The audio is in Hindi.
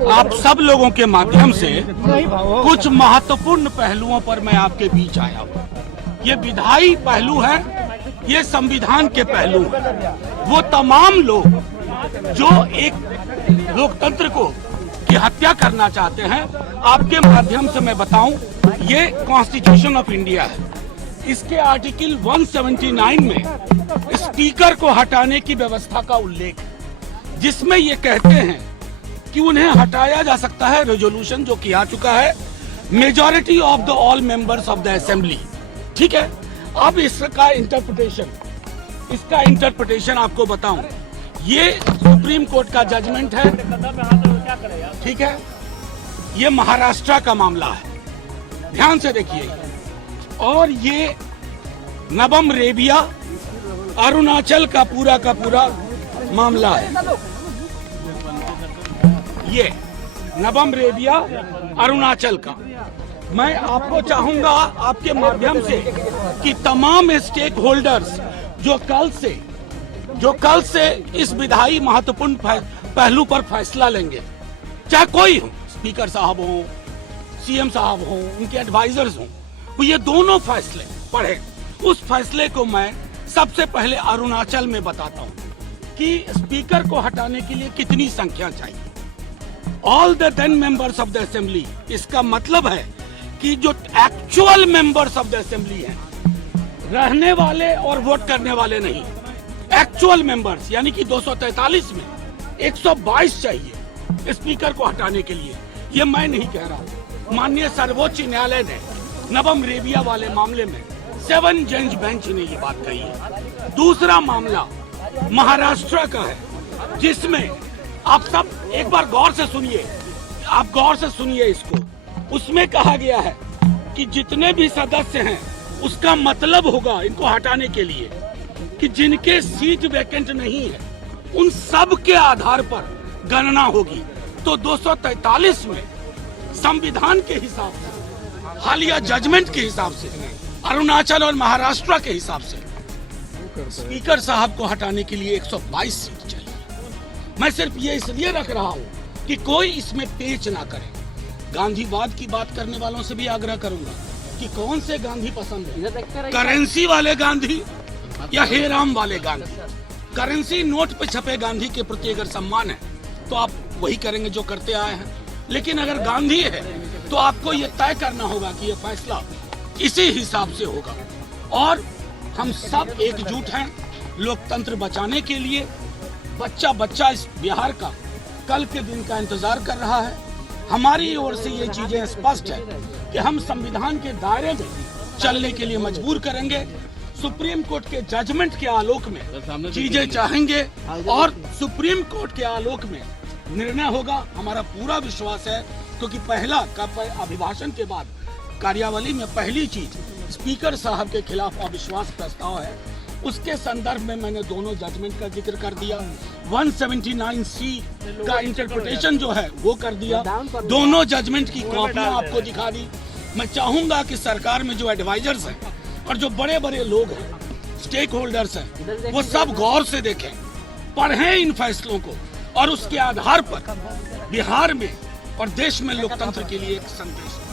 आप सब लोगों के माध्यम से कुछ महत्वपूर्ण पहलुओं पर मैं आपके बीच आया हूँ। ये विधायी पहलू है, ये संविधान के पहलू है। वो तमाम लोग जो एक लोकतंत्र को की हत्या करना चाहते हैं, आपके माध्यम से मैं बताऊं, ये कॉन्स्टिट्यूशन ऑफ इंडिया है। इसके आर्टिकल 179 में स्पीकर को हटाने की व्यवस्था का उल्लेख है, जिसमें ये कहते हैं कि उन्हें हटाया जा सकता है, रेजोल्यूशन जो किया चुका है, majority of the all members of the assembly. ठीक है, अब इसका इंटरप्रिटेशन आपको बताऊं, ये सुप्रीम कोर्ट का जजमेंट है। ठीक है, ये महाराष्ट्र का मामला है, ध्यान से देखिए। और ये नबम रेबिया अरुणाचल का पूरा मामला है। ये नबम रेबिया अरुणाचल का। मैं आपको चाहूंगा आपके माध्यम से कि तमाम स्टेक होल्डर्स जो कल से इस विधायी महत्वपूर्ण पहलू पर फैसला लेंगे, चाहे कोई हो, स्पीकर साहब हो, सीएम साहब हो, उनके एडवाइजर्स हो, वो ये दोनों फैसले पढ़े। उस फैसले को मैं सबसे पहले अरुणाचल में बताता हूँ कि स्पीकर को हटाने के लिए कितनी संख्या चाहिए। All the 10 members of the assembly, इसका मतलब है कि जो actual members of the assembly हैं, रहने वाले और वोट करने वाले नहीं, एक्चुअल मेंबर्स, यानी कि 243 में 122 चाहिए स्पीकर को हटाने के लिए। ये मैं नहीं कह रहा, माननीय सर्वोच्च न्यायालय ने नबम रेबिया वाले मामले में 7 जज बेंच ने ये बात कही है। दूसरा मामला महाराष्ट्र का है, जिसमें आप सब एक बार गौर से सुनिए इसको। उसमें कहा गया है कि जितने भी सदस्य हैं, उसका मतलब होगा इनको हटाने के लिए कि जिनके सीट वैकेंट नहीं है, उन सब के आधार पर गणना होगी। तो 243 में संविधान के हिसाब से, हालिया जजमेंट के हिसाब से, अरुणाचल और महाराष्ट्र के हिसाब से स्पीकर साहब को हटाने के लिए 122 सीट चाहिए। मैं सिर्फ ये इसलिए रख रहा हूँ कि कोई इसमें पेच ना करे। गांधीवाद की बात करने वालों से भी आग्रह करूंगा कि कौन से गांधी पसंद है, करेंसी वाले गांधी या हेराम वाले गांधी। करेंसी नोट पे छपे गांधी के प्रति अगर सम्मान है तो आप वही करेंगे जो करते आए हैं, लेकिन अगर गांधी है तो आपको ये तय करना होगा कि ये फैसला इसी हिसाब से होगा। और हम सब एकजुट हैं लोकतंत्र बचाने के लिए। बच्चा इस बिहार का कल के दिन का इंतजार कर रहा है। हमारी ओर से ये चीजें स्पष्ट है कि हम संविधान के दायरे में चलने के लिए मजबूर करेंगे। सुप्रीम कोर्ट के जजमेंट के आलोक में चीजें चाहेंगे और सुप्रीम कोर्ट के आलोक में निर्णय होगा। हमारा पूरा विश्वास है, क्योंकि पहला अभिभाषण के बाद कार्यावली में पहली चीज स्पीकर साहब के खिलाफ अविश्वास प्रस्ताव है। उसके संदर्भ में मैंने दोनों जजमेंट का जिक्र कर दिया, 179C का इंटरप्रिटेशन जो है वो कर दिया, दोनों जजमेंट की कॉपियां आपको दिखा दी। मैं चाहूंगा कि सरकार में जो एडवाइजर्स हैं और जो बड़े बड़े लोग हैं, स्टेक होल्डर्स हैं, वो सब गौर से देखें, पढ़ें इन फैसलों को और उसके आधार पर बिहार में और देश में लोकतंत्र के लिए एक संदेश।